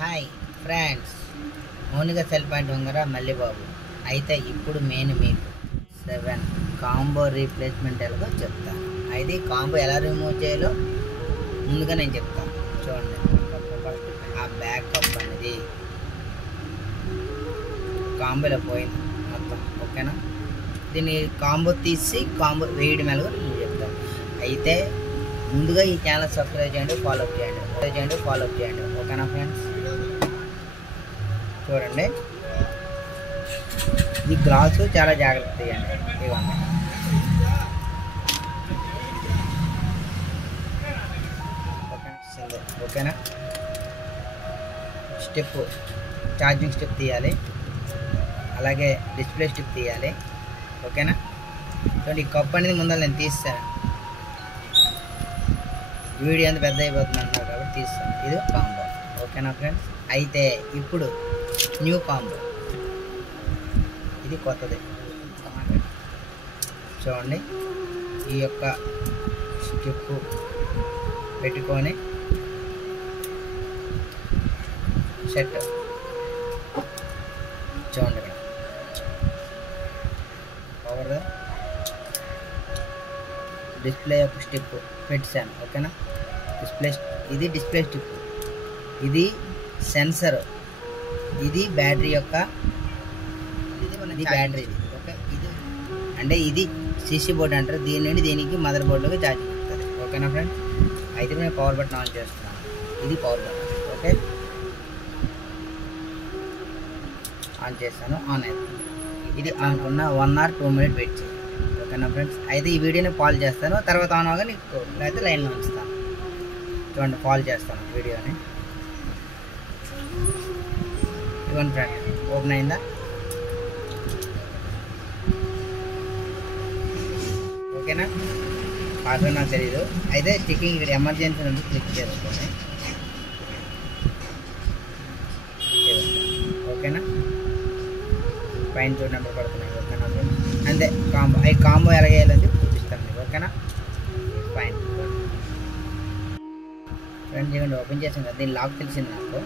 Hi friends, Mounika cell point Vangara Mallibabu. అయితే ఇప్పుడు నేను మీకు 7 కాంబో రీప్లేస్మెంట్ ఎలాగో చెప్తాను. అయితే కాంబో ఎలా రిమూవ్ చేయాలో ముందుగా నేను చెప్తాను. చూడండి, ఆ బ్యాకప్ అనేది కాంబోలో పోయింది మొత్తం. ఓకేనా? దీన్ని కాంబో తీసి కాంబో వేయడం ఎలాగో నేను చెప్తాను. అయితే ముందుగా ఈ ఛానల్ సబ్స్క్రైబ్ చేయండి, ఫాలో చేయండి. ఓకేనా ఫ్రెండ్స్? చూడండి, ఈ గ్లాసు చాలా జాగ్రత్త తీయండి. ఇవ్వండి, ఓకేనా? స్టెప్, ఛార్జింగ్ స్టెప్ తీయాలి, అలాగే డిస్ప్లే స్టిక్ తీయాలి. ఓకేనా? చూడండి, ఈ కప్ అనేది ముందర నేను తీస్తాను. వీడియో అంత పెద్ద అయిపోతుంది అంటున్నారు కాబట్టి తీస్తాను. ఇది కాంబో. ఓకేనా ఫ్రెండ్స్? అయితే ఇప్పుడు న్యూ కాంబో, ఇది కొత్తది. చూడండి, ఈ యొక్క స్టిప్ పెట్టుకొని సెట్. చూడండి, పవర్ డిస్ప్లే యొక్క స్టిప్ పెట్టాను. ఓకేనా? ఇది డిస్ప్లే స్టిప్, ఇది సెన్సర్, ఇది బ్యాటరీ యొక్క, ఇది బ్యాటరీ. ఓకే, ఇది అంటే ఇది సిసి బోర్డు అంటారు. దీని నుండి దీనికి మదర్ బోర్డుకి ఛార్జింగ్ ఉంటుంది. ఓకేనా ఫ్రెండ్స్? అయితే నేను పవర్ బటన్ ఆన్ చేస్తున్నాను. ఇది పవర్ బటన్. ఓకే, ఆన్ చేస్తాను. ఆన్ అవుతుంది. ఇది అనుకున్న 1 or 2 minutes వెయిట్ చేయాలి. ఓకేనా ఫ్రెండ్స్? అయితే ఈ వీడియోని పాల్ చేస్తాను, తర్వాత ఆన్ అవగా నీకు లేకపోతే లైన్లో ఉంచుతాను. చూడండి, పాల్ చేస్తాను వీడియోని. ఇవ్వండి ఫ్రెండ్, ఓపెన్ అయిందా? ఓకేనా? పాస్వర్డ్ నాకు తెలీదు. అయితే స్టిక్కింగ్ ఇక్కడ ఎమర్జెన్సీ నుండి క్లిక్ చేసుకోండి. ఓకేనా? పైన చూడ నెంబర్ పడుతున్నాయి. ఓకేనా ఫ్రెండ్స్? అంతే కాంబో. ఈ కాంబో ఎలాగేయాలని చూపిస్తాను మీకు. ఓకేనా? ఫైన్ ఫ్రెండ్స్, ఇవ్వండి, ఓపెన్ చేసాను కదా. దీని లాక్ తెలిసింది నాకు.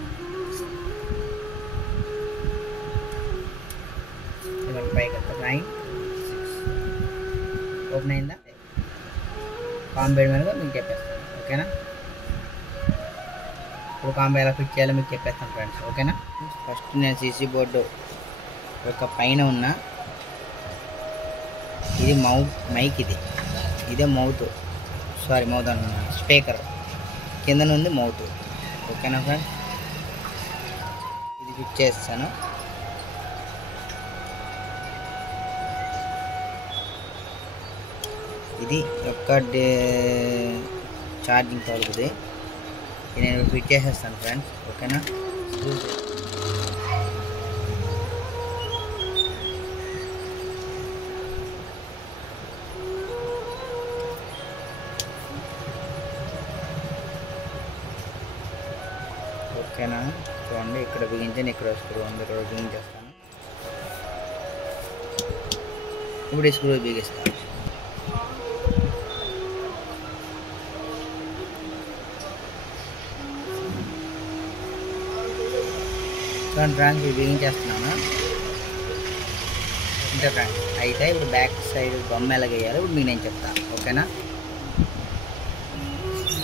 ఇవ్వండి, పైకి 9 6 ఓపెన్ అయిందా? కాంబో వేయడం మీద మీకు చెప్పేస్తాను. ఓకేనా? ఇప్పుడు కాంబో ఎలా ఫిట్ చేయాలో మీకు చెప్పేస్తాను ఫ్రెండ్స్. ఓకేనా? ఫస్ట్ నేను సీసీ బోర్డు యొక్క పైన ఉన్న ఇది మైక్, ఇదే మౌత్ అన్న స్పీకర్, కింద నుండి మౌత్. ఓకేనా ఫ్రెండ్స్? ఇది ఫిట్ చేస్తాను. ఇది యొక్క ఛార్జింగ్ తొలగుది. ఇది నేను ఫిట్ చేసేస్తాను ఫ్రెండ్స్. ఓకేనా? ఓకేనా? చూడండి, ఇక్కడ బిగించాను, ఇక్కడ స్క్రూ ఉంది, ఇక్కడ బిగించేస్తాను. ఇప్పుడు ఈ స్క్రూ బిగిస్తాను. చూడండి ఫ్రెండ్స్, ఇది బిగించేస్తున్నాను. ఇంతే ఫ్రెండ్స్. అయితే ఇప్పుడు బ్యాక్ సైడ్ బొమ్మ ఎలా వేయాలో ఇప్పుడు మీకు నేను చెప్తాను. ఓకేనా?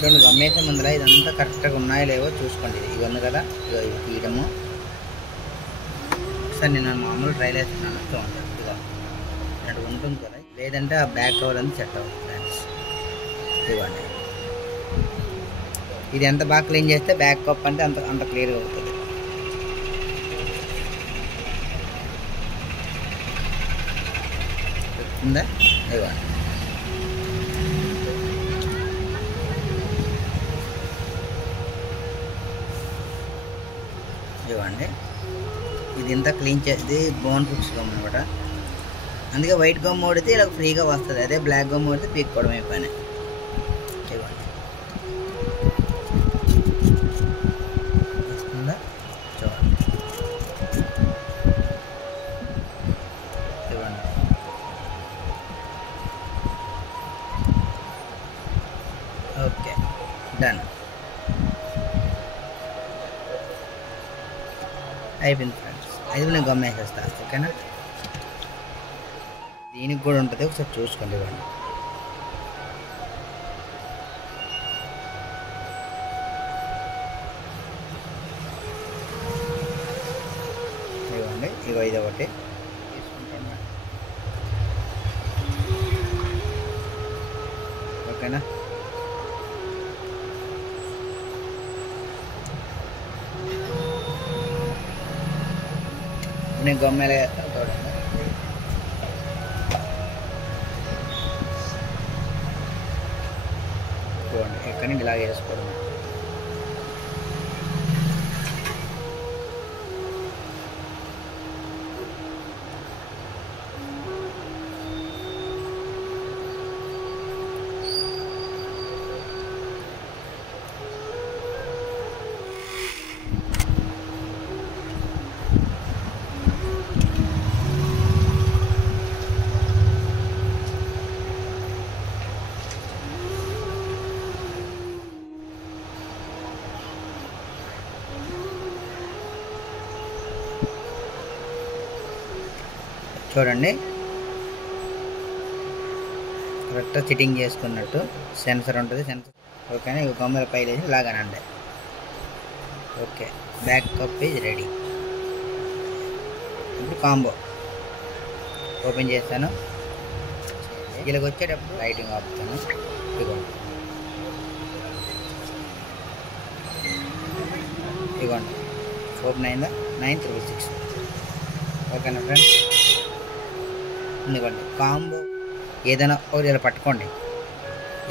చూడండి, బొమ్మ వేసే ముందర ఇదంతా కరెక్ట్గా ఉన్నాయో లేవో చూసుకోండి. ఇది ఉంది కదా, ఇది తీయడము. ఒకసారి నేను మామూలు ట్రైల్ వేస్తున్నాను. చూడండి, ఇదిగా ఇలాంటి ఉంటుంది కదా, లేదంటే ఆ బ్యాక్ కవర్ అంతా సెట్ అవుతుంది ఫ్రెండ్స్. ఇవ్వండి, ఇది ఎంత బాగా క్లీన్ చేస్తే బ్యాక్ కప్ అంటే అంత క్లియర్గా అవుతుంది. ఉందా? ఇవ్వండి, ఇది ఇంత క్లీన్ చేసి బోన్ ఫిక్స్ గమ్ అనమాట. అందుకే వైట్ గమ్ వాడితే ఇలా ఫ్రీగా వస్తుంది. అదే బ్లాక్ గమ్ వాడితే పీక్కోవడం అయిపోయినాయి. ఇవ్వండి, వస్తుందా? చూడండి, ఇవ్వండి. Okay, done. అయిపోయింది ఫ్రెండ్స్. అది నేను గమ్మేసేస్తాను. ఓకేనా, దీనికి కూడా ఉంటుంది, ఒకసారి చూసుకోండి. ఇవ్వండి, ఇవ్వండి, ఇగో ఇది ఒకటి తీసుకుంటాను. ఓకేనా, నేను గమ్మెలా వేస్తాను చూడండి. చూడండి, ఎక్కడి నుండి ఇలాగ వేసుకోవడం. చూడండి, కరెక్ట్గా ఫిట్టింగ్ చేసుకున్నట్టు సెన్సర్ ఉంటుంది. సెన్సర్ ఓకేనా, ఇవి బొమ్మల పైలు వేసి లాగానండి. Okay, back cup is ready. ఇప్పుడు కాంబో ఓపెన్ చేస్తాను. ఇలాగ వచ్చేటప్పుడు లైటింగ్ ఆపుతాను. ఇదిగోండి, ఇదిగోండి, ఓపెన్ అయిందా, 966. ఓకేనా ఫ్రెండ్స్, ఇదిగోండి కాంబో. ఏదైనా ఒకటి ఇలా పట్టుకోండి,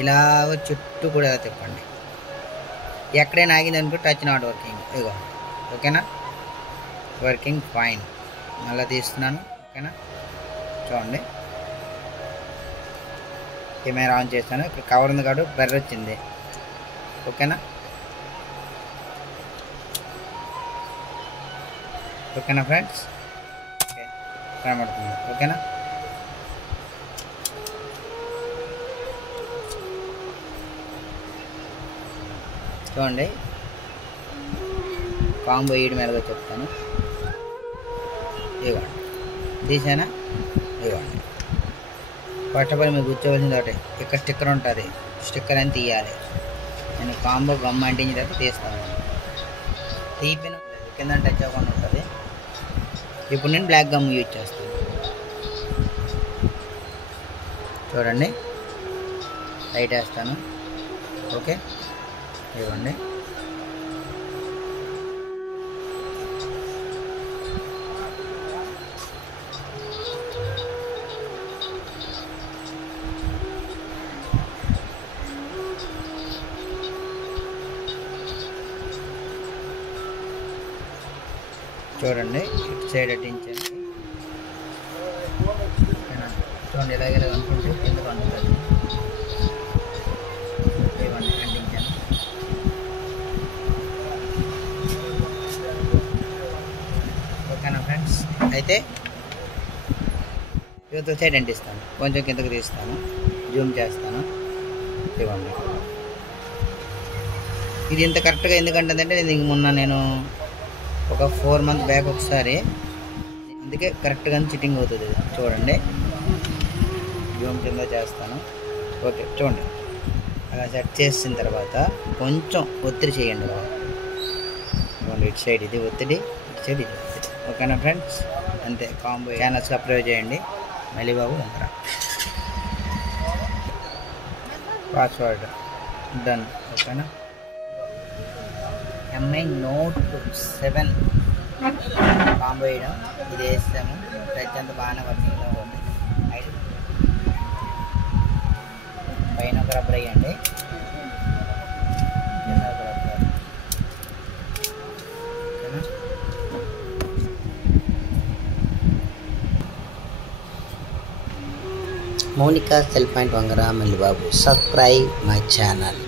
ఇలా చుట్టూ కూడా ఇలా తిప్పండి. ఎక్కడైనా ఆగింది అనుకో టచ్ నాట్ వర్కింగ్. ఇదిగో ఓకేనా, వర్కింగ్ ఫైన్. మళ్ళీ తీస్తున్నాను. ఓకేనా, చూడండి, కెమెరా ఆన్ చేస్తాను. ఇక్కడ కవర్ ఉంది కాబట్టి బ్లర్ వచ్చింది. ఓకేనా, ఓకేనా ఫ్రెండ్స్, ఓకే కనబడుతుంది. ఓకేనా, చూడండి, కాంబో వేయడం ఎలాగో చెప్తాను. ఇవ్వండి, తీసానా, ఇవ్వండి. ఫస్ట్ ఆఫ్ ఆల్ మీరు కూర్చోవలసింది ఒకటి, ఇక్కడ స్టిక్కర్ ఉంటుంది, స్టిక్కర్ అని తీయాలి. నేను కాంబో గమ్ అంటించిన తర్వాత తీస్తాను. తీపిన కింద టచ్ అవ్వకుండా ఉంటుంది. ఇప్పుడు నేను బ్లాక్ గమ్ యూజ్ చేస్తాను. చూడండి, లైట్ వేస్తాను. ఓకే, ఇవ్వండి, చూడండి, ఇటు సైడ్ అట్టించండి. చూడండి, ఇలాగే అనుకుంటే కిందకు అందుతుంది. ఇవ్వండి, అంటించాను. ఓకేనా ఫ్రెండ్స్, అయితే యువత సైడ్ అంటిస్తాను. కొంచెం కిందకు తీస్తాను, జూమ్ చేస్తాను. ఇవ్వండి, ఇది ఇంత కరెక్ట్గా ఎందుకంటే నేను ఒక 4 months బ్యాక్ ఒకసారి, అందుకే కరెక్ట్గా చిట్టింగ్ అవుతుంది. చూడండి, జూమ్ కింద చేస్తాను. ఓకే, చూడండి, అలా సెట్ చేసిన తర్వాత కొంచెం ఒత్తిడి చేయండి. చూడండి, ఇటు సైడ్ ఇది ఒత్తిడి, ఇటు సైడ్ ఇది ఒత్తిడి. ఓకేనా ఫ్రెండ్స్, అంతే. కాంబో ఛానల్స్ సబ్స్క్రైబ్ చేయండి. మళ్ళీ బాబు ఉంటారా, పాస్వర్డ్ డన్. ఓకేనా, MI Note 7 కాంబో వేయడం, ఇది వేస్తాము. టచ్ అంతా బాగానే వర్కింగ్లో ఉంది. పైన ఒక రబ్బర్ వేయండి, కింద ఒక రబ్బర్. ఓకేనా, Monica Cell Point Vangara Malli Babu. Subscribe my channel.